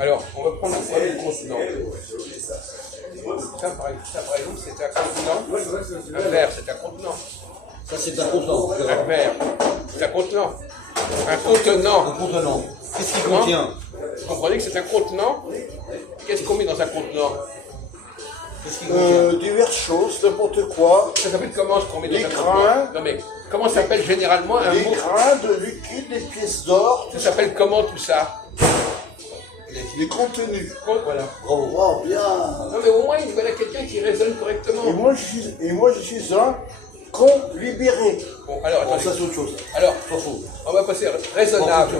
Alors, on va prendre le premier contenant. Ça, par exemple, c'est un contenant. Un verre, c'est un contenant. Ça, c'est un contenant. Un verre, c'est un contenant. Un contenant. Un contenant. Qu'est-ce qu'il contient? Vous comprenez que c'est un contenant? Qu'est-ce qu'on met dans un contenant? Qu'est-ce qu'il contient? Diverses choses, n'importe quoi. Ça s'appelle comment ce qu'on met dans Les un grains. contenant? Non mais, comment ça s'appelle généralement un Des mot? grains, de liquide, des pièces d'or, Ça s'appelle comment tout ça? les contenus. Voilà. Bravo. Oh, bien. Non mais au moins, il voilà quelqu'un qui raisonne correctement. Et moi, je suis un con libéré. Bon, alors, Bon, attendez. ça, c'est autre chose. Alors, Pas faux. on va passer raisonnable.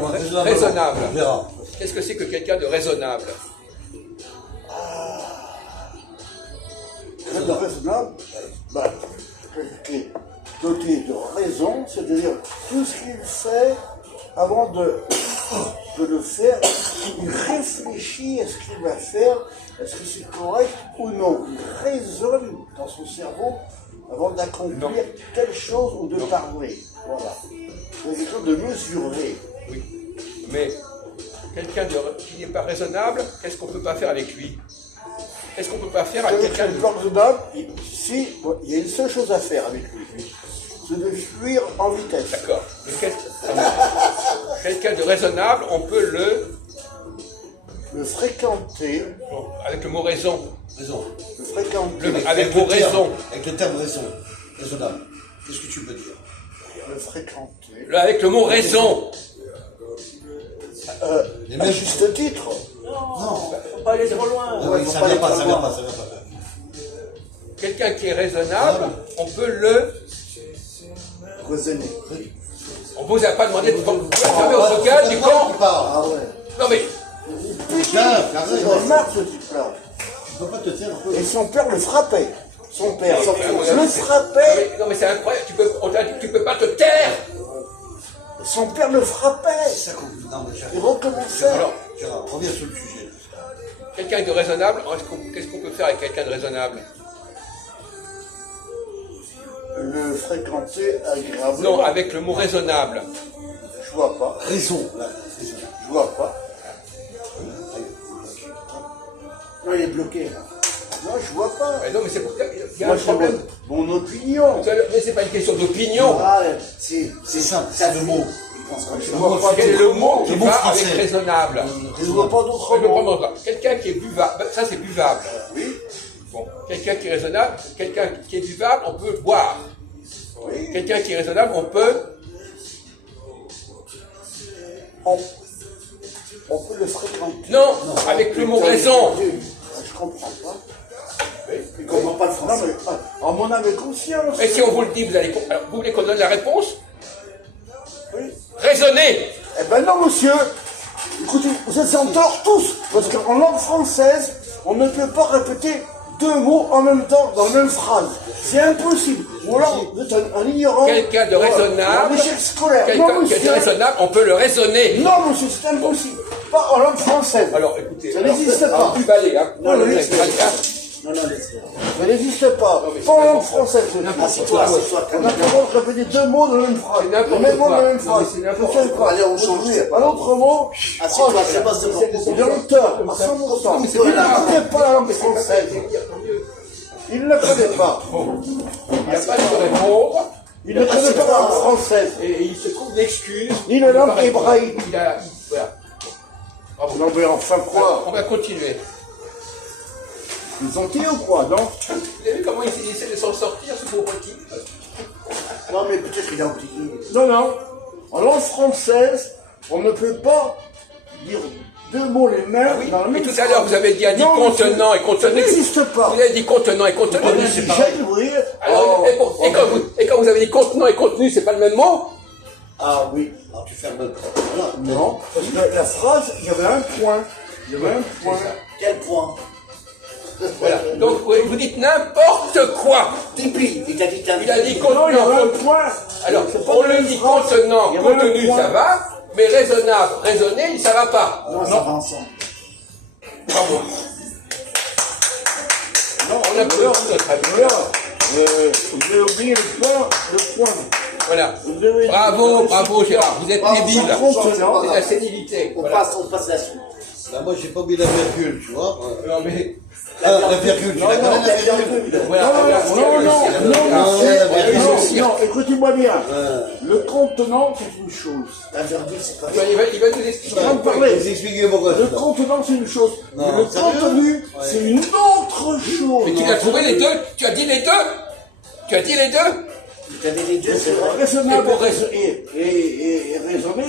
Raisonnable. On verra. Qu'est-ce que c'est que quelqu'un de raisonnable? Très raisonnable. Bah, quelqu'un qui est doté de raison, c'est-à-dire tout ce qu'il fait avant de le faire, il réfléchit à ce qu'il va faire, est-ce que c'est correct ou non. Il raisonne dans son cerveau avant d'accomplir telle chose ou de parler. Voilà. C'est quelque chose de mesuré. Oui. Mais quelqu'un qui n'est pas raisonnable, qu'est-ce qu'on ne peut pas faire avec lui? Qu'est-ce qu'on ne peut pas faire avec quelqu'un de... raisonnable, si, il y a une seule chose à faire avec lui, c'est de fuir en vitesse. D'accord. Mais quelqu'un de raisonnable, on peut Le fréquenter, bon, avec le mot raison. Raison. le fréquenter, Avec le mot raison. Avec le terme raison. Raisonnable. Qu'est-ce que tu peux dire? le fréquenter, Avec le mot raison. Les à mêmes. juste titre. Non. Faut pas aller trop loin. Ah oui, ça vient pas, ça vient pas, ça vient pas. Quelqu'un qui est raisonnable, on peut le... Raisonner. On vous a pas demandé de fermer votre gueule, du con. Ah ouais. Non mais, Putain, C'est remarque ce type-là. tu peux pas te taire un peu. Et son père le frappait. Son père le non, frappait. mais c'est incroyable, tu peux pas te taire. Son père le frappait. Ça complique. Non, mais Il j'arrive. recommençait. Alors, Gérard, reviens sur le sujet. quelqu'un de raisonnable, qu'est-ce qu'on peut faire avec quelqu'un de raisonnable? Le fréquenter agréablement. Non, avec le mot raisonnable. Je vois pas. Raison, là. Raison. Je vois pas. Non, il est bloqué là. Non, je vois pas. Mais non, mais c'est pour qu'il y a Moi, un c'est problème. mon opinion. Mais c'est pas une question d'opinion. Ah, C'est simple, c'est le mot. je vois pas Quel est le mot qui Le mot va français. avec raisonnable? Je vois pas d'autre Je vais mot. prendre un autre. Quelqu'un qui est buvable, ça c'est buvable. Oui. Bon, quelqu'un qui est raisonnable, quelqu'un qui est buvable, on peut boire. Oui. Quelqu'un qui est raisonnable, on peut... On peut le fréquenter. Non, avec le mot raison. Je comprends pas. Il comprend pas le français. Non, mais en mon âme et conscience. Et si on vous le dit, vous allez... Alors, vous voulez qu'on donne la réponse? Oui. Raisonnez. Eh ben non, monsieur. Écoutez, vous êtes en tort tous. Parce qu'en langue française, on ne peut pas répéter deux mots en même temps dans la même phrase. C'est impossible. Ou alors, vous êtes un ignorant. Quelqu'un de raisonnable, Un échec scolaire. quelqu'un Non, qui est monsieur. raisonnable, on peut le raisonner. Non, monsieur, c'est impossible. Pas en langue française. Alors, écoutez... Ça n'existe pas. Alors, plus balai, hein. Non, non, laisse-le. Non, non, laisse-le. Ça n'existe pas. mais Pas en c'est langue française. Assieds-toi, assieds-toi. On a le droit de répéter deux mots dans la même phrase. C'est n'importe Le même mot quoi. dans la même Non, phrase. mais c'est n'importe Je sais quoi. pas. Allez, on change. Un autre mot. Assieds-toi, proche. c'est pas ce qu'on Il est en tort, à 100%. mais c'est Il pas ne grave. connaît pas la langue française. Il ne la connaît pas. Il n'y a pas de répondre. Il ne connaît pas la langue française. Et il se trouve l'excuse. Ni la langue hébraïque. Voilà. Bravo. Non, mais enfin quoi? On va continuer. Ils ont tiré ou quoi, non? Vous avez vu comment il essaie de s'en sortir, ce pauvre type? Non, mais peut-être qu'il a oublié. Non, non. En langue française, on ne peut pas dire deux mots les mêmes Ah oui, dans la mais même tout à l'heure, vous avez dit Non, contenant et Ça contenu. n'existe pas. Vous avez dit contenant et contenu. C'est pareil. Oui. Alors, et quand vous avez dit contenant et contenu, c'est pas le même mot? Ah oui. Alors tu fermes le. Voilà. Non, parce que la phrase, il y avait un point. Il y avait un point. Quel point? Voilà. Donc, vous dites n'importe quoi. Tipeee, il t'a dit t'as Il a dit Non, il y avait un contenant. point. Alors, C'est pas on la le même dit phrase. contenant, Il y avait un contenu, point. ça va, mais raisonnable, raisonné, ça va pas. Non, ça va ensemble. Bravo. Non, on a peur de notre avis. Voilà. Vous avez oublié le point. Voilà. Vous avez- Bravo, bravo Gérard, vous êtes Ah, débile. on s'en fout, C'est de la sénilité. On Voilà. passe la suite. Là, moi, j'ai pas oublié la virgule, tu vois. Ouais. Non, mais. Ah, la virgule, tu la connais, la virgule? Voilà, Non, écoutez-moi bien. Le contenant, c'est une chose. La virgule, c'est pas Il va nous expliquer. Je vais me parler. Vous expliquez pourquoi Le c'est ça. contenant, c'est une chose. Non, Mais le sérieux? contenu, c'est une autre chose. Mais tu as trouvé les deux? Tu as dit les deux? Tu as dit les deux? Tu avais les deux, c'est vrai. Raisonnable Et pour et raisonner,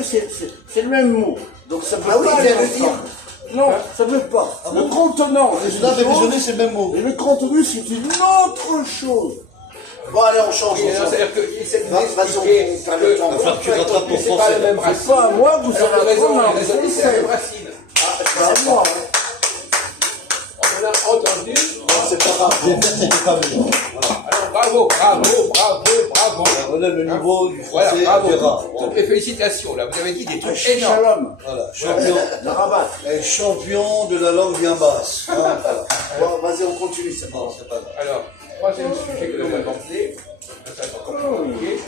c'est le même mot. Donc ça peut Ah oui, pas ça aller veut dire. ensemble. Non, ça ne veut pas. Le contenant, c'est Raisonnable et une chose, raisonner, c'est le même mot. et le contenu, c'est une autre chose. Bon, allez, on change. Oui, on change. c'est-à-dire qu'il essaie de nous Vas-y, expliquer on perd le temps. que Enfin, tu rattrapes ton c'est pas français. la même C'est racine. pas à moi que vous Alors, allez raison, apprendre en raisonner, c'est la français. même racine. C'est pas à moi. On a entendu. C'est pas grave. J'ai fait, c'était pas mieux. Voilà. Alors, bravo, bravo, bravo, bravo. On relève le niveau du Voilà, français, bravo. Gérard. Toutes les félicitations, là. Vous avez dit des trucs Cheikh énormes. Shalom, Voilà, champion. la rabat. Et champion de la langue bien basse. Hein, voilà. Bon, vas-y, on continue, c'est bon. Non, c'est pas grave. Alors, troisième sujet que l'on va aborder. Ça, c'est encore plus compliqué.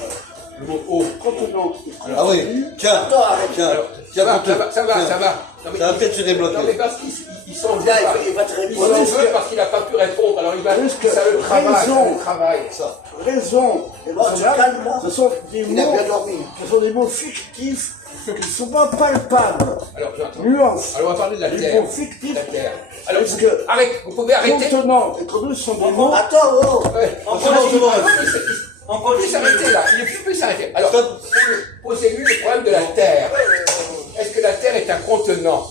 Le mot eau. Contenant. Ah oui, tiens, Attends, arrête. tiens, Alors, tiens, ça va, pour toi. ça va, Tiens. ça va. Non, mais Ça va il- peut-être se débloquer. Non, mais parce qu'il s'en veut Là, pas. il va te Il répondre. s'en veut parce qu'il n'a pas pu répondre. Alors, il va. Parce que Ça le travail. raison. Ça le travail. Ça. Raison et Oh, tu raisonnable, calmes, là. ce sont des Il a mots, bien dormi. ce sont des mots fictifs qui ne sont pas palpables. Alors, j'entends. Nuance. Alors, on va parler de la Les terre. mots fictifs. La terre. Alors, Parce que arrête, vous pouvez arrêter. contenant et contenu sont des mots. Attends, oh. Ouais. On peut plus s'arrêter là. Il ne peut plus s'arrêter. Alors, Stop. posez-lui le problème de la terre. Est-ce que la terre est un contenant?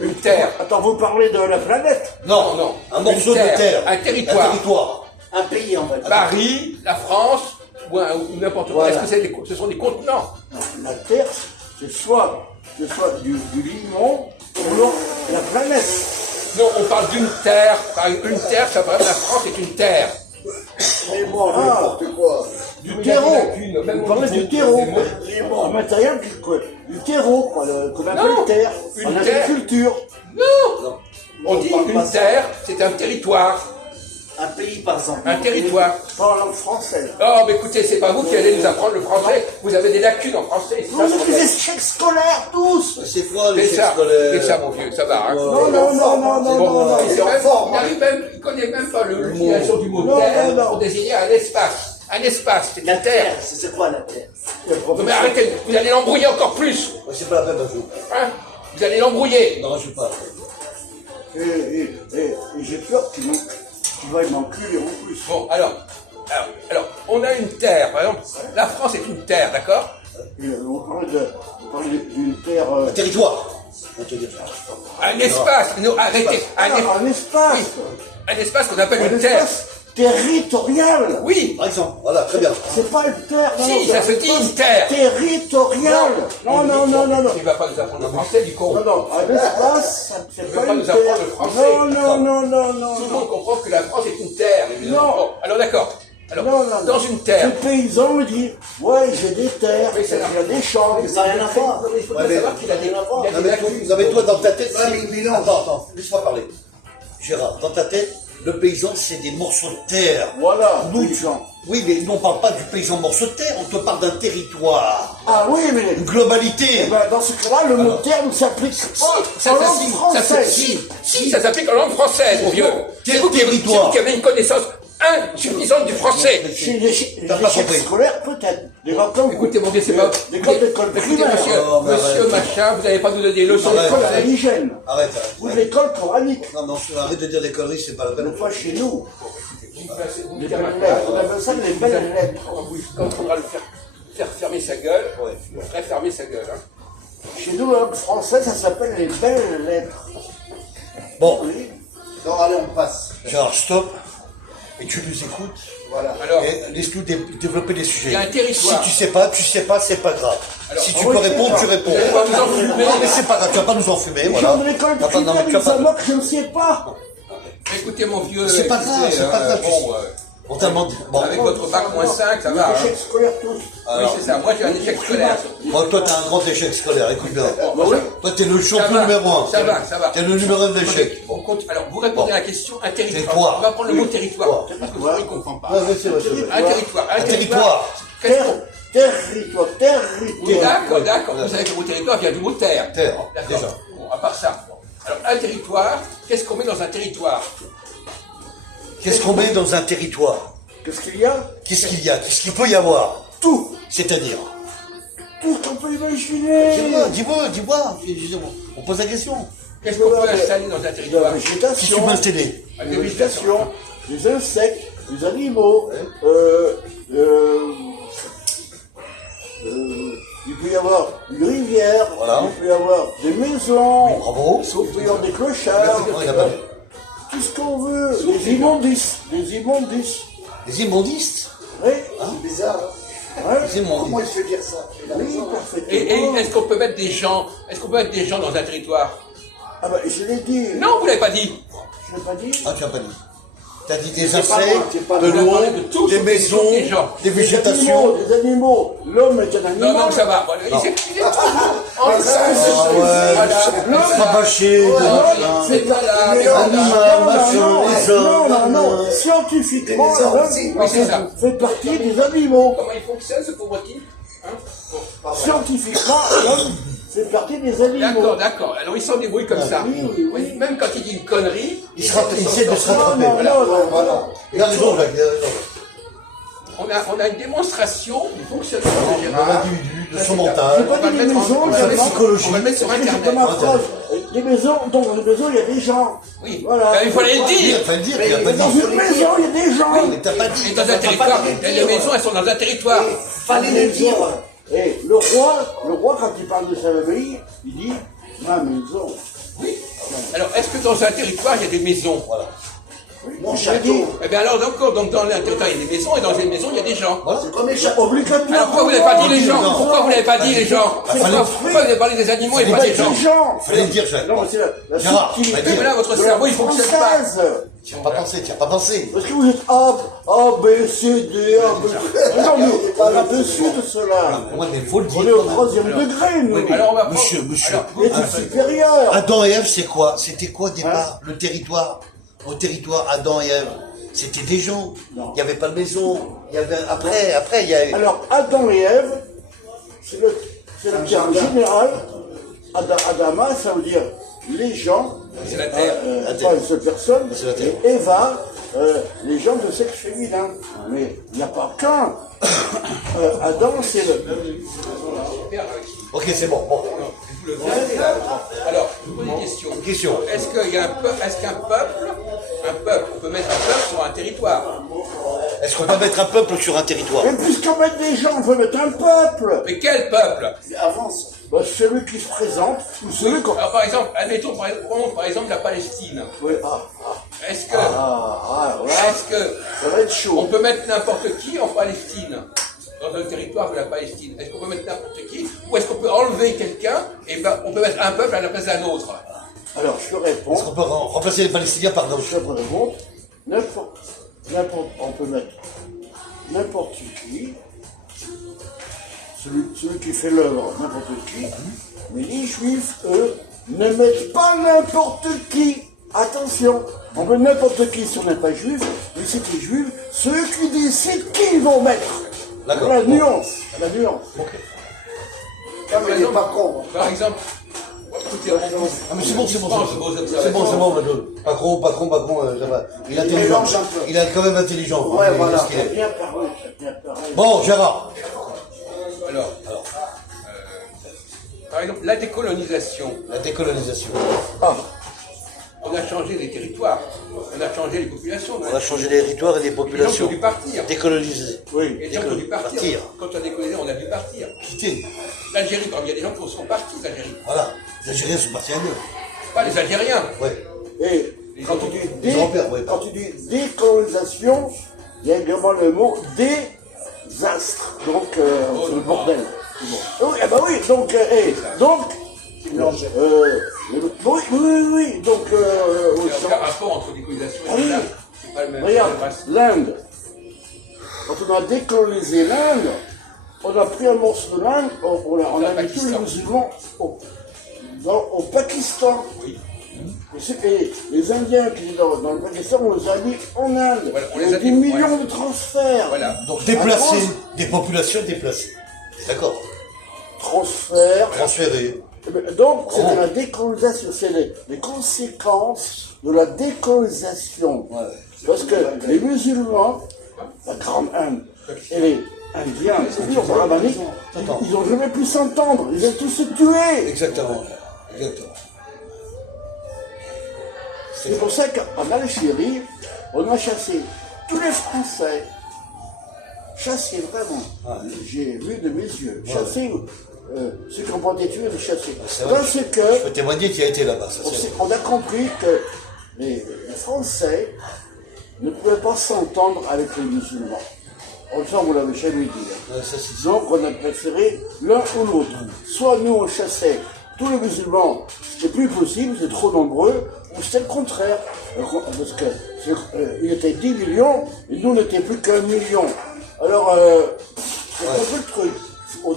Une terre. Attends, vous parlez de la planète. Non, Non, un une morceau terre, de terre. un territoire. Un territoire. Un pays, en fait. Paris, la France, ou n'importe quoi. Voilà. Est-ce que ce sont des contenants? Non, la Terre, c'est soit du limon ou non la planète. Non, on parle d'une terre. Une terre, ça paraît la France est une terre. Mais bon, n'importe quoi. Du Mais il y a terreau. des lacunes, même Vous au parlez niveau du terreau. des mots. Un matériel du terreau, qu'on appelle Non, terre, une en terre. agriculture. Non. On dit parle pas une terre, c'est un territoire. Un pays, par exemple. Un territoire. Pas en langue française. Oh, mais écoutez, c'est pas vous qui allez nous apprendre le français. Vous avez des lacunes en français. C'est ça, Vous le êtes des problème. échecs scolaires tous. C'est quoi les C'est ça, scolaires? c'est ça, mon vieux, ça va. Hein. Non, non, non, non, non, non, non. Il arrive même, il connaît même pas l'utilisation du mot Non, terre non, non. pour désigner un espace. Un espace, c'est La une terre. terre, c'est quoi la terre? Non, mais arrêtez, vous allez l'embrouiller encore plus. C'est pas la peine, Bazou. Hein, vous allez l'embrouiller. Non, je suis pas. Et j'ai peur qu'il va m'enculer en plus. Bon, alors, on a une terre, par exemple, la France est une terre, d'accord? On parle d'une terre. Un territoire. On va te dire ça. Un espace, non, arrêtez, Un espace. un espace qu'on appelle Un une terre. espace territorial. Oui, Par exemple, voilà, très bien. C'est pas une terre. Non, Si, non, ça c'est se un dit espace une terre. Territorial. Non, non, non, non, non. Il va pas nous apprendre le français, du con. Non, non, un espace, c'est veut pas pas une nous terre. apprendre le français. Non, non, non, non, non. Tout le monde comprend que la France est une terre, évidemment. Non. Bon, alors d'accord. Alors, Non, non, dans non. une terre. Le paysan me dit, ouais, j'ai des terres, Mais il c'est y a des champs. Ça n'a rien à voir. Il faut Ouais, bien mais- savoir qu'il a des Non, mais lacunes. non, mais toi, dans ta tête, Ouais, mais il mélange. Attends, laisse-moi parler. Gérard, dans ta tête, le paysan, c'est des morceaux de terre. Voilà, Nous, paysan. oui, mais nous, on parle pas du paysan morceau de terre, on te parle d'un territoire. Ah oui, mais Une globalité. eh ben, dans ce cas-là, le mot terre ne s'applique pas en langue française. Si, ça s'applique en langue française, mon vieux. Quel C'est vous territoire qui avez une connaissance insuffisante du français. Chez les T'as pas échecs compris. scolaires, peut-être. Des gens comme Écoutez, mon vieux, c'est pas. Des grandes écoles Écoutez, primaires. monsieur, Oh, mais monsieur arrête. machin, vous n'allez pas nous donner des leçons de Arrête. L'école français. indigène. Arrête, Ou arrête. l'école coranique. Non, non, arrête de dire des conneries, c'est pas la peine. Mais pas chez nous. Vous Les dites à belles ma lettres. On femme, appelle ça les belles lettres. quand il faudra le faire fermer sa gueule, il ferait fermer sa gueule. Hein. Chez nous, la langue française, ça s'appelle les belles lettres. Bon, Oui. Non, allez, on passe. Gérard, stop. Et tu nous écoutes. Voilà. Alors, Et laisse-nous développer des sujets. Il y a un territoire. Si tu sais pas, c'est pas grave. Alors, si tu on peux va répondre, essayer, tu réponds. Vous allez pas nous enfumer. Non, mais c'est pas grave, tu vas pas nous enfumer, Les voilà. gens de l'école T'as pas- non, mais primaire, tu vas ils pas- se moquent, je ne sais pas. Écoutez, mon vieux. C'est pas écoutez, grave, c'est pas grave. Bon, On t'a demandé. Bon, avec votre bac -5, ça Les va. Hein. échecs scolaires tous. Oui, c'est ça. Moi, j'ai un échec scolaire. bon, toi, t'as un grand échec scolaire, écoute bien. oui. Toi, t'es le Ça champion va, numéro 1. ça va, ça va. T'es le numéro 1 d'échec. On compte. Alors, vous répondez Bon. à la question un territoire. Territoire. On va prendre le mot territoire. Oui. Parce que vous ne comprend pas. Ouais, c'est vrai, c'est vrai. Un territoire. Un territoire. Qu'est-ce Terre, qu'on- territoire, Oui, territoire. d'accord, d'accord. Vous savez que le mot territoire vient du mot terre. Terre, D'accord. déjà. Bon, ah part ça. Alors, un territoire, qu'est-ce qu'on met dans un territoire? Qu'est-ce qu'on met dans un territoire? Qu'est-ce qu'il y a? Qu'est-ce qu'il y a? Qu'est-ce qu'il peut y avoir? Tout. C'est-à-dire? Tout ce qu'on peut imaginer. Dis-moi. On pose la question. Qu'est-ce qu'on peut installer dans un De la territoire? Qu'est-ce que tu végétation. peux installer? La végétation, des insectes, des animaux. Il peut y avoir une rivière. Voilà. Il peut y avoir des maisons. Bravo. Il peut y avoir des clochards. Regarde. Tout ce qu'on veut. Des immondices. Des immondices. Les immondistes? Oui. C'est bizarre. Hein. Ouais. Les immondistes. Comment il fait dire ça? Il a Oui, raison. Et parfaitement. est-ce qu'on peut mettre des gens? Est-ce qu'on peut mettre des gens dans un territoire? Ah bah, je l'ai dit. Non, vous l'avez pas dit. Je l'ai pas dit. Ah, tu n'as pas dit. Tu as dit des C'est pas insectes, moi, c'est pas de moi. On a l'eau, parlé de tout, des sauf maisons, des gens. des végétations. Des animaux. L'homme est un animal. Non, ça va. Voilà, il est tout. Ah, ça, Ouais, rabâché, C'est pas là. Mais c'est pas là. animal, machin, les hommes. non. Scientifiquement, Les hommes l'homme aussi. Oui, c'est ça. fait partie des animaux. Comment il fonctionne, ce pauvre type? Hein? Bon. Scientifiquement, l'homme fait partie des animaux. D'accord. Alors il s'en débrouille comme ça. Oui. Même quand il dit une connerie, Il essaie de se rattraper. Non, Voilà. Il a raison, Jacques, il a raison. on a une démonstration du fonctionnement de De Gérard. l'individu, de son J'ai mental. pas dit des maisons, on va j'ai le mettre- psychologie. on va le mettre sur Parce que c'est Internet. dans ma phrase. Des maisons, dans les maisons, il y a des gens. Oui. Voilà. Il fallait le Il dire. a pas le dire, il a pas Dans dit. une maison, il y a des gens. Mais t'as pas dit. Et dans un territoire, les maisons, elles sont dans un territoire. Fallait le dire. Et le roi, quand il parle de sa famille, il dit ma maison. Oui. Alors, est-ce que dans un territoire, il y a des maisons? Voilà. Mon J'ai dit, château. Eh bien alors, donc dans un territoire, il y a des maisons, et dans une maison, il y a des gens. Voilà. C'est comme les châteaux. obligatoirement. Alors pourquoi vous n'avez pas dit les gens? Non. Pourquoi vous n'avez pas dit les gens? Pourquoi vous avez parlé des animaux et Il pas y a des gens? des gens. Fallait le dire, Jacques. Non, mais c'est la Gérard, subtilité vas-y. Mais là, votre de la cerveau, il fonctionne pas. française. Tu n'as pas pensé, tu n'as pas pensé. Parce que vous êtes A, B, C, D, A, B, C. Non, nous, on est au-dessus de cela. Ouais, mais il faut le On est dire au quand même. 3e degré, nous. Alors on va prendre... Monsieur. Alors, L'étude supérieure. Adam et Ève, c'est quoi? C'était quoi au départ? Le territoire? Au territoire, Adam et Ève, c'était des gens. Non. Il n'y avait pas de maison. Il y avait... Après, il y a eu... Alors, Adam et Ève, c'est le terme général. Adama, ça veut dire les gens, c'est la terre. La terre. pas une seule personne, C'est la terre. et Eva, les gens de sexe féminin. Mais il n'y a pas qu'un. Adam, c'est le... Ok, c'est bon. Bon. Alors, je vous pose une question. Question. Est-ce qu'un peuple, on peut mettre un peuple sur un territoire? Est-ce qu'on peut mettre un peuple sur un territoire? Et puisqu'on met des gens, on peut mettre un peuple. Mais quel peuple? Avance. Bah, celui qui se présente, ou celui qu'on... Alors par exemple, admettons par exemple la Palestine. Oui, Est-ce que, ouais. est-ce que Ça va être on chaud. peut mettre n'importe qui en Palestine? Dans un territoire de la Palestine? Est-ce qu'on peut mettre n'importe qui? Ou est-ce qu'on peut enlever quelqu'un et ben, on peut mettre un peuple à la place d'un autre? Alors, je réponds. Est-ce qu'on peut remplacer les Palestiniens par d'autres? Je réponds. On peut mettre n'importe qui. Celui qui fait l'œuvre, n'importe qui. Mais les Juifs, eux, ne mettent pas n'importe qui. Attention, on met n'importe qui si on n'est pas juif, mais c'est les juifs, ceux qui décident qui ils vont mettre. D'accord. La Bon. nuance, la nuance. Ah, mais il n'est pas con. Par exemple, écoutez, Ah, mais c'est bon, c'est bon. pense vos observations. C'est bon, Manon. Patron, ça va. Il est intelligent. mélange un peu. Il est quand même intelligent. Ouais, Il est voilà. ce qu'il est. Bien paru, bien paru. Bon, Gérard. Alors, par exemple, la décolonisation. La décolonisation. Ah, On a changé les territoires, on a changé les populations. On a changé les territoires et les Les gens ont populations. dû partir. Décoloniser. oui. Les gens ont dû partir. Partir. Quand on a décolonisé, on a dû partir. Quitter. L'Algérie, par exemple, il y a des gens qui sont partis d'Algérie. Voilà. Les Algériens sont partis à deux. Pas les Algériens. Ouais. Et quand tu dis, Les Européens, oui. quand tu dis décolonisation, il y a également le mot désastre. Donc, c'est le bordel. Oui, eh ben oui, donc, oui, donc, Il n'y a aucun rapport entre décolonisation et désastre. C'est pas le même. regarde, c'est pas- l'Inde, quand on a décolonisé l'Inde, on a pris un morceau de l'Inde, on a mis tous les Pakistan. musulmans au Pakistan. Oui. Et les Indiens qui étaient dans le Pakistan, on les a mis en Inde. Voilà, on Il y les a a des mis- millions voilà. de transferts. Voilà. Donc déplacer. France. Des populations déplacées. D'accord. Transferts. Transférées. Donc, c'est de la décolonisation, c'est les conséquences de la décolonisation. Ouais. Parce que les musulmans, la Grande Inde et les Indiens, les brahmaniques, ils n'ont jamais pu s'entendre, ils ont tous se tués. Exactement. Exactement. C'est pour ça qu'en Algérie, on a chassé tous les Français. Chassé vraiment. J'ai vu de mes yeux. Chassé, ceux qui n'ont pas été tués, les chassés. C'est vrai. Parce Je que peux témoigner qu'il a été là-bas. Ça, c'est on a compris que les Français ne pouvaient pas s'entendre avec les musulmans. Ça, vous l'avez jamais dit. Hein. ouais, ça, c'est- Donc on a préféré l'un ou l'autre. Soit nous on chassait tous les musulmans, c'était plus possible, c'est trop nombreux, ou c'était le contraire. Parce que il était 10 millions, et nous n'étions plus qu'1 million. Alors, c'est un peu le truc. Aux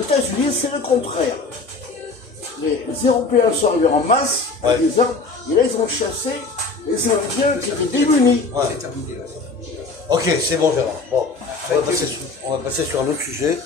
États-Unis, c'est le contraire. Les Européens sont arrivés en masse, Ouais. avec des armes, et là ils ont chassé les Indiens qui étaient démunis. C'est terminé là. Ok, c'est bon, Gérard. Bon, on va passer sur un autre sujet.